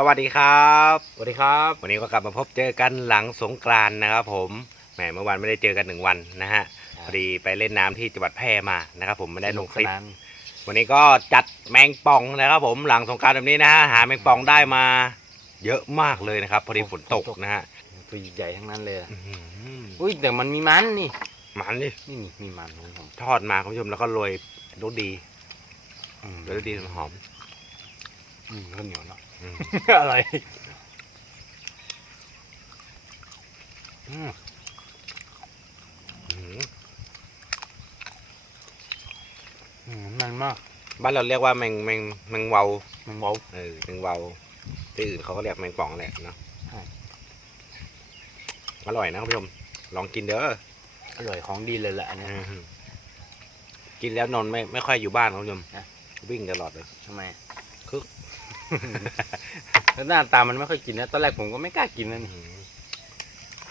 สวัสดีครับ สวัสดีครับ วันนี้ก็กลับมาพบเจอกันหลังสงกรานต์นะครับผมแหมเมื่อวานไม่ได้เจอกันหนึ่งวันนะฮะพอดีไปเล่นน้ำที่จังหวัดแพร่มานะครับผมไม่ได้ลงคลิปสนุกสนานวันนี้ก็จัดแมงป่องนะครับผมหลังสงกรารแบบนี้นะฮะหาแมงป่องได้มา เยอะมากเลยนะครับ พอดีฝนตกนะฮะตัวใหญ่ทั้งนั้นเลยอะอื้อหืออุ้ยแต่มันมีมันนี่ มันนี่นี่นี่มีมันคุณผู้ชมทอดมาคุณผู้ชมแล้วก็โรยรสดีอืมโรยรสดีหอมอืมข้าวเหนียวเนาะ อืมอะไรอืมอื้อหืออืมมันมาก บ้านเราเรียกว่าแมงแมงแมงเวามันเบาเออแมงเวาที่อื่นเขาก็เรียกแมงป่องแหละเนาะใช่อร่อยนะคุณผู้ชม ลองกินเด้อ อร่อยของดีเลยแหละอันเนี้ยอกินแล้วนอนไม่ไม่ค่อยอยู่บ้านคุณผู้ชมนะวิ่งตลอดเลยทำไมคึก แล้วหน้าตามันไม่ค่อยกินนะ ตอนแรกผมก็ไม่กล้ากินนะนี่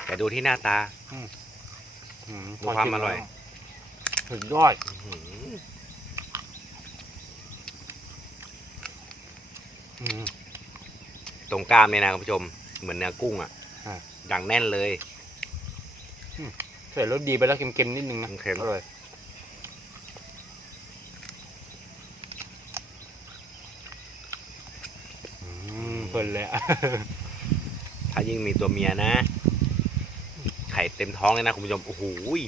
แต่ดูที่หน้าตา อืมดูความอร่อย สุดยอดอื้อหืออืม ตรงกล้ามเนี่ยนะคุณผู้ชม เหมือนเนื้อกุ้งอะอ่าอย่างแน่นเลย ใส่รสดีไปแล้วเค็มๆนิดนึงนะเค็มๆ อร่อยอืมเพ ลินเลยอะถ้ายิ่งมีตัวเมียนะ ไข่เต็มท้องเลยนะคุณผู้ชม โอ้โหย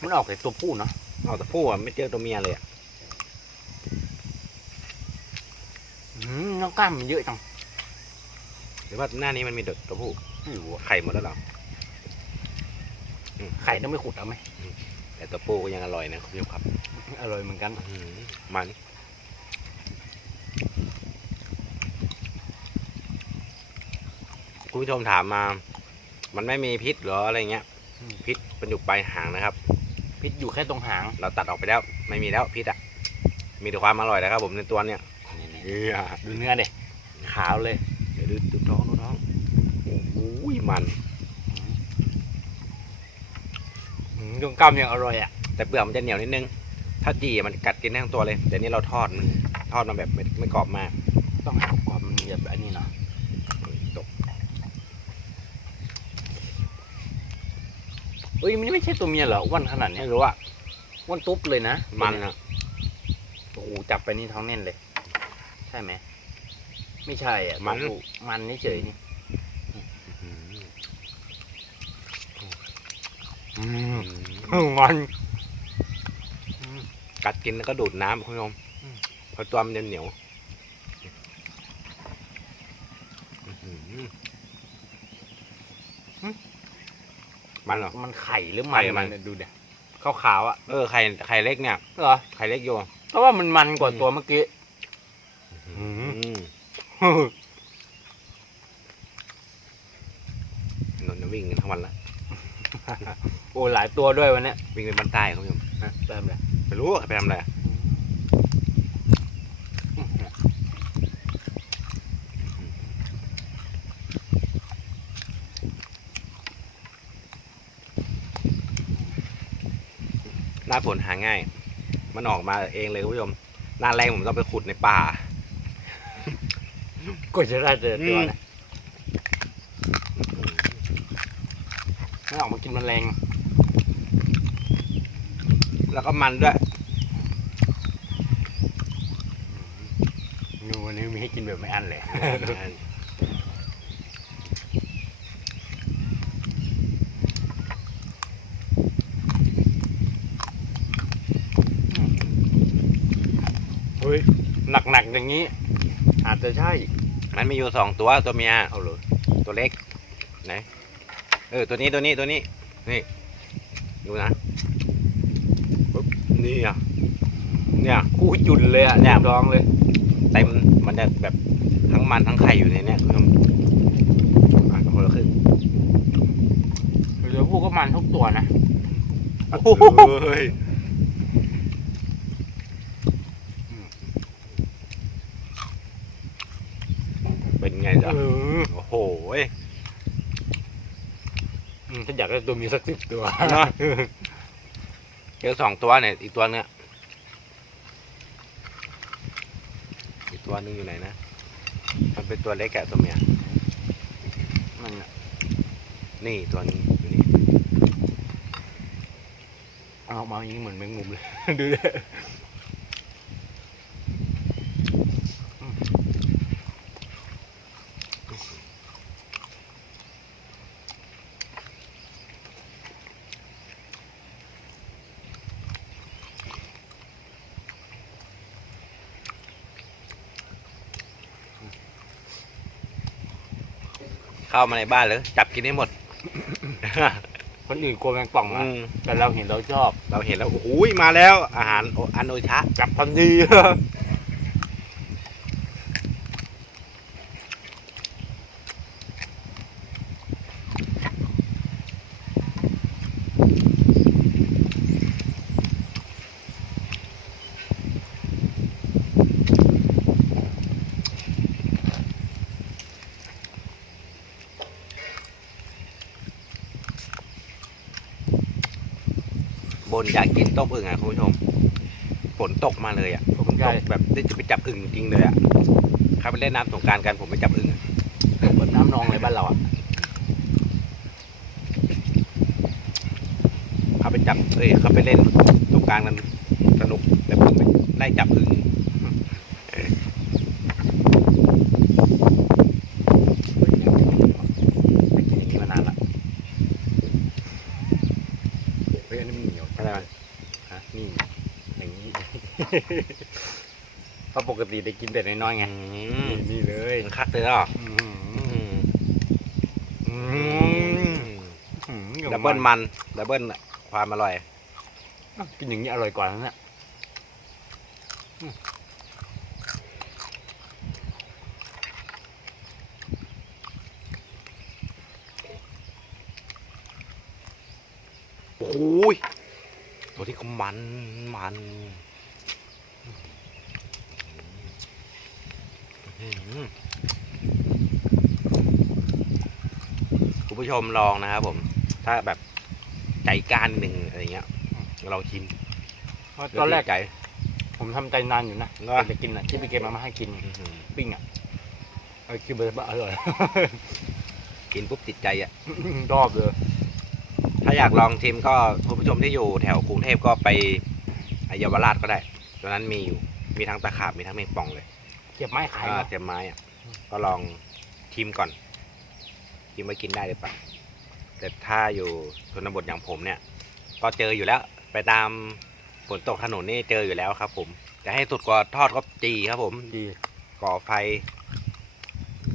มันออกแต่ตัวผู้เนาะเอาแต่ผู้อะไม่เจอตัวเมียเลยอะอืมน้องกล้ามมันเยอะจังหรือว่าหน้านี้มันมีเด็กตัวผู้ไม่รู้อะไข่หมดแล้วเหรออืมไข่ต้องไปขุดเอาไหมแต่ตัวผู้ก็ยังอร่อยนะคุณผู้ชมครับ อร่อยเหมือนกันอื้อหือมัน คุณผู้ชมถามมา มันไม่มีพิษเหรออะไรเงี้ย พิษเป็นอยู่ปลายหางนะครับ พิษอยู่แค่ตรงหาง เราตัดออกไปแล้ว ไม่มีแล้วพิษอะ มีแต่ความอร่อยนะครับ ผมในตัวเนี่ยดูเนื้อเด็ขาวเลย เดี๋ยวดูดูท้องดูท้องโอ้โหมันอืมตรงกล้ามยังอร่อยอะ แต่เปลือกมันจะเหนียวนิดนึง ถ้าจีมันกัดกินได้ทั้งตัวเลย แต่นี่เราทอดมันทอดมาแบบไม่ไม่กรอบมาก ต้องให้กรอบๆมันมีแบบอันนี้เนาะ ตก เอ้ยมันไม่ใช่ตัวเมียเหรออ้วนขนาดเนี้ยไม่รู้อะอ้วนตุ๊บเลยนะมันอะโอ้โหจับไปนี่ท้องแน่นเลย ใช่ไหมไม่ใช่อะมัน ตัวผู้มันเฉยๆนี่อืมมันกัดกินแล้วก็ดูดน้ำคุณผู้ชมอืม เพราะตัวมันจะเหนียวอื้อหือ มันเหรอ มันไข่หรือมันไข่มัน เยดูเดี๋ยขาวๆอะเออไข่ไข่เล็กเนี่ยเหรอไข่เล็กอยู่เพราะว่ามันมันกว่าตัวเมื่อกี้ อืมนนท์วิ่งกันทั้งวันละโอ้หลายตัวด้วยวันเนี้ยวิ่งไปบ้านใต้คุณผู้ชมนะแป๊บเลยไม่รู้ว่าไปทำอะไรหน้าฝนหาง่าย มันออกมาเองเลยคุณผู้ชมหน้าแรงผมต้องไปขุดในป่า ก็จะได้เจอตัวอืมนะไม่ออกมากินแมลงแล้วก็มันด้วยนูวันนี้มีให้กินแบบไม่อั้นเลย เฮ้ย หนักๆ อย่างนี้ อาจจะใช่ มันมีอยู่สองตัวตัวเมียเอาเลยตัวเล็กไหนเออตัวนี้ตัวนี้ตัวนี้นี่ดูนะปุ๊บนี่อะเนี่ยคู่จุนเลยอะเนี่ยร้องเลยเต็มมันจะแบบทั้งมันทั้งไข่อยู่ในเนี้ยคุณผู้ชมอะคนละครึ่งเหลือผู้ก็มันทุกตัวนะเฮ้ยเป็นไงล่ะ เออ โอ้ โหยอืมถ้าอยากได้ตัวมีสักสิบตัวนะเจอสองตัวเนี่ยอีกตัวเนี้ยอีกตัวหนึงอยู่ไหนนะมันเป็นตัวเล็กแกะตัวเมียมันอะนี่ตัวนี้ตัวนี้เอาออกมาอย่างนี้เหมือนแมงมุมเลยดูดิอืม เข้ามาในบ้านเลยจับกินให้หมด คนอื่นกลัวแมงป่องนะอืมแต่เราเห็นเราชอบ เราเห็นแล้วโอ้โหมาแล้ว อาหารโออันโอชะจับทันที บนอยากกินต้มอึ่งอะคุณผู้ชมฝนตกมาเลยอะผมตใช่กแบบได้จะไปจับอึ่งจริงๆเลยอะเขาไปเล่นน้ำสงกรารกันผมไปจับอึ่งอะเหมือนน้ำนองเลยบ้านเราอะเขาไปจับเอ้ยเขาไปเล่นสงกรารกันสนุกแต่ผมไปไล่จับอึ่ง ไม่กินอย่างนี้มานานละ เฮ้ยอันนี้มันเหนียวอะไรมันฮะนี่อย่างนี้ เพราะปกติได้กินแต่น้อยๆไงอืมนี่นี่เลยมันคักเลยเหรออืมอืมอือืมมดับเบิลมันดับเบิลความอร่อย กินอย่างนี้อร่อยกว่านั่นแหละ โอ้ยตัวที่เขา มันมันอื้อหือคุณผู้ชมลองนะครับผม ถ้าแบบใจกล้ารหนึ่งอะไรเงี้ยลองชิมเพราะตอนแรกใจ ผมทำใจนานอยู่นะเหรอ จะกินอะที่ไปเก็บมามาให้กินอื้อหือปิ้งอะไอ้คิวเบอร์อร่อย กินปุ๊บติดใจอะชอบเลย ถ้าอยากลองชิมก็คุณผู้ชมที่อยู่แถวกรุงเทพก็ไปอเยาวราชก็ได้ตอนนั้นมีอยู่มีทั้งตะขาบมีทั้งแมงป่องเลยเก็บไม้ขายอ่าเนาะเตรียมไม้อะก็ลองชิมก่อนชิมไว้กินได้หรือเปล่าแต่ถ้าอยู่ชนบทอย่างผมเนี่ย ก็เจออยู่แล้ว ไปตามฝนตกถนนนี่เจออยู่แล้วครับ ผม จะให้สุดกว่าทอดก็จีครับผมดีก่อไฟ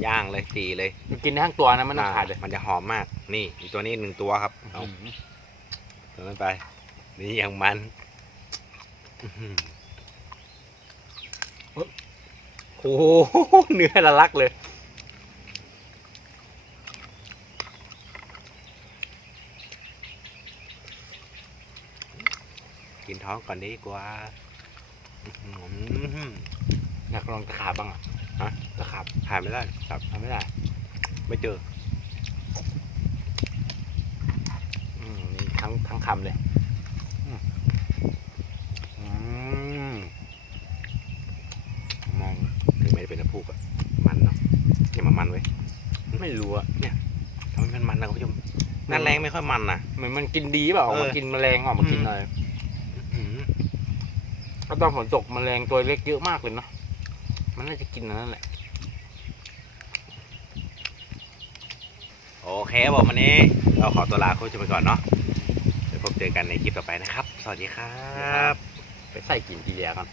ย่างเลยจีเลยกินได้ทั้งตัวนะมันต้องขาดเลย มันจะหอมมาก นี่อีกตัวนี้หนึ่งตัวครับเอาอืมตัวนั้นไป นี่อย่างมันอื้อหือโอ้โหเนื้อละลักเลยกินท้องก่อนดีกว่าอื้อหืออยากลองตะขาบบ้างอะ ฮะตะขาบผ่านไม่ได้ครับทำไม่ได้ ไม่เจออืมนี่ทั้งทั้งคำเลยอืมอืมมองถึงไม่ได้เป็นน้ำพุกอะมันเนาะอย่ามามันไว้ยไม่รู้อะทำไมมันมันนะคุณผู้ชมหนั่นแรงไม่ค่อยมันนะเหมือนมันกินดีเปล่าออกเอมาอกินแมลงออกมากินอืมอะไรอื้อหือก็ตอนฝนตกแมลงตัวเล็กเยอะมากเลยเนาะ มันน่าจะกินนั่นแหละ โอเคบอกวันนี้เราขอตัวลาคุณผู้ชมไปก่อนเนาะเดี๋ยวพบเจอกันในคลิปต่อไปนะครับ สวัสดีครับ ไปใส่กินกีเลียวกัน